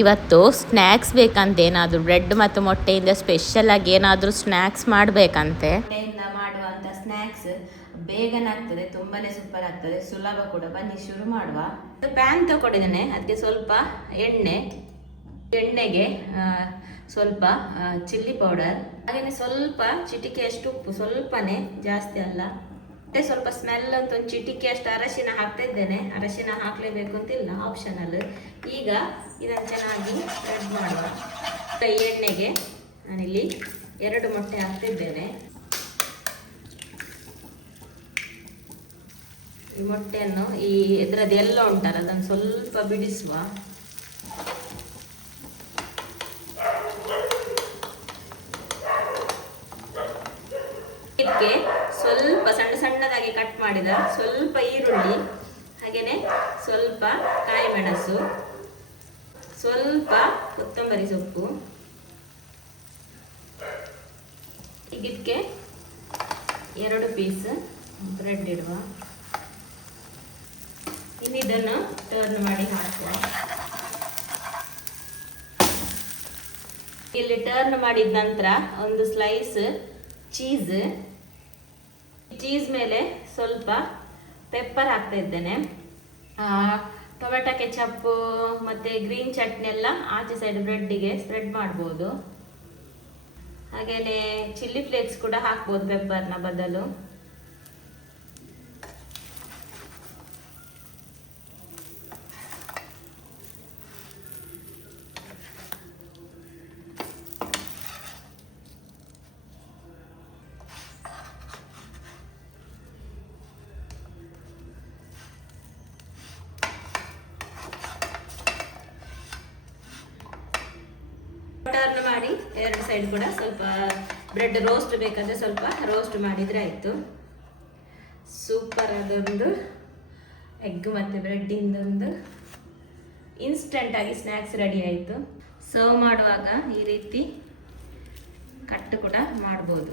ಇವತ್ತು ಸ್ನ್ಯಾಕ್ಸ್ ಬೇಕಂತ ಏನಾದರೂ ಬ್ರೆಡ್ ಮತ್ತು ಮೊಟ್ಟೆಯಿಂದ ಸ್ಪೆಷಲ್ ಆಗಿ ಏನಾದರೂ ಸ್ನ್ಯಾಕ್ಸ್ ಮಾಡಬೇಕಂತೆ? ಮೊಟ್ಟೆಯಿಂದ ಮಾಡುವಂಥ ಸ್ನ್ಯಾಕ್ಸ್ ಬೇಗನೆ ಆಗ್ತದೆ, ತುಂಬಾನೇ ಸೂಪರ್ ಆಗ್ತದೆ. ಸುಲಭ ಕೂಡ. ಬನ್ನಿ, ಶುರು ಮಾಡುವ. ಪ್ಯಾನ್ ತಗೊಂಡಿದ್ದೇನೆ ಅದಕ್ಕೆ ಸ್ವಲ್ಪ ಎಣ್ಣೆ, ಎಣ್ಣೆಗೆ ಸ್ವಲ್ಪ ಚಿಲ್ಲಿ ಪೌಡರ್ ಹಾಗೆಯೇ ಸ್ವಲ್ಪ ಚಿಟಿಕೆಯಷ್ಟು ಉಪ್ಪು, ಸ್ವಲ್ಪನೇ ಜಾಸ್ತಿ ಅಲ್ಲ. ಮತ್ತೆ ಸ್ವಲ್ಪ ಸ್ಮೆಲ್ ಅಂತ ಒಂದು ಚಿಟಿಕೆ ಅಷ್ಟು ಅರಶಿನ ಹಾಕ್ತಾ ಇದ್ದೇನೆ. ಅರಶಿನ ಹಾಕ್ಲೇಬೇಕು ಅಂತಿಲ್ಲ ಆಪ್ಷನಲ್ ಈಗ ಇದನ್ನು ಚೆನ್ನಾಗಿ ಸ್ಪ್ರೆಡ್ ಮಾಡುವ ಈ ಎಣ್ಣೆಗೆ ನಾನಿಲ್ಲಿ ಎರಡು ಮೊಟ್ಟೆ ಹಾಕ್ತಿದ್ದೇನೆ ಈ ಮೊಟ್ಟೆಯನ್ನು ಈ ಇದರದ್ದು ಎಲ್ಲ ಉಂಟಲ್ಲ, ಅದನ್ನು ಸ್ವಲ್ಪ ಬಿಡಿಸುವ. ಇದಕ್ಕೆ ಸ್ವಲ್ಪ ಸಣ್ಣ ಸಣ್ಣದಾಗಿ ಕಟ್ ಮಾಡಿದ ಸ್ವಲ್ಪ ಈರುಳ್ಳಿ ಹಾಗೆಯೇ ಸ್ವಲ್ಪ ಕಾಯಿ ಮೆಣಸು ಸ್ವಲ್ಪ ಕೊತ್ತಂಬರಿ ಸೊಪ್ಪು ಇದಕ್ಕೆ ಎರಡು ಪೀಸ್ ಬ್ರೆಡ್ ಇಡುವ. ಇನ್ನು ಇದನ್ನು ಟರ್ನ್ ಮಾಡಿ ಹಾಕುವ. ಇಲ್ಲಿ ಟರ್ನ್ ಮಾಡಿದ ನಂತರ ಒಂದು ಸ್ಲೈಸ್ ಚೀಸ್ ಚೀಸ್ ಮೇಲೆ ಸ್ವಲ್ಪ ಪೆಪ್ಪರ್ ಹಾಕ್ತಾ ಇದ್ದೇನೆ. ಟೊಮೆಟೊ ಕೆಚಪ್ಪು ಮತ್ತು ಗ್ರೀನ್ ಚಟ್ನಿ ಎಲ್ಲ ಆಚೆ ಸೈಡ್ ಬ್ರೆಡ್ಡಿಗೆ ಸ್ಪ್ರೆಡ್ ಮಾಡ್ಬೋದು. ಹಾಗೆಯೇ ಚಿಲ್ಲಿ ಫ್ಲೇಕ್ಸ್ ಕೂಡ ಹಾಕ್ಬೋದು ಪೆಪ್ಪರ್ನ ಬದಲು. ಟರ್ನ್ ಮಾಡಿ ಎರಡು ಸೈಡ್ ಕೂಡ ಸ್ವಲ್ಪ ಬ್ರೆಡ್ ರೋಸ್ಟ್ ಬೇಕಾದ್ರೆ ಸ್ವಲ್ಪ ರೋಸ್ಟ್ ಮಾಡಿದರೆ ಆಯಿತು. ಸೂಪರ್ ಅದೊಂದು. ಎಗ್ ಮತ್ತು ಬ್ರೆಡ್ಡಿಂದೊಂದು ಇನ್ಸ್ಟೆಂಟಾಗಿ ಸ್ನ್ಯಾಕ್ಸ್ ರೆಡಿ ಆಯಿತು. ಸರ್ವ್ ಮಾಡುವಾಗ ಈ ರೀತಿ ಕಟ್ ಕೂಡ ಮಾಡ್ಬೋದು.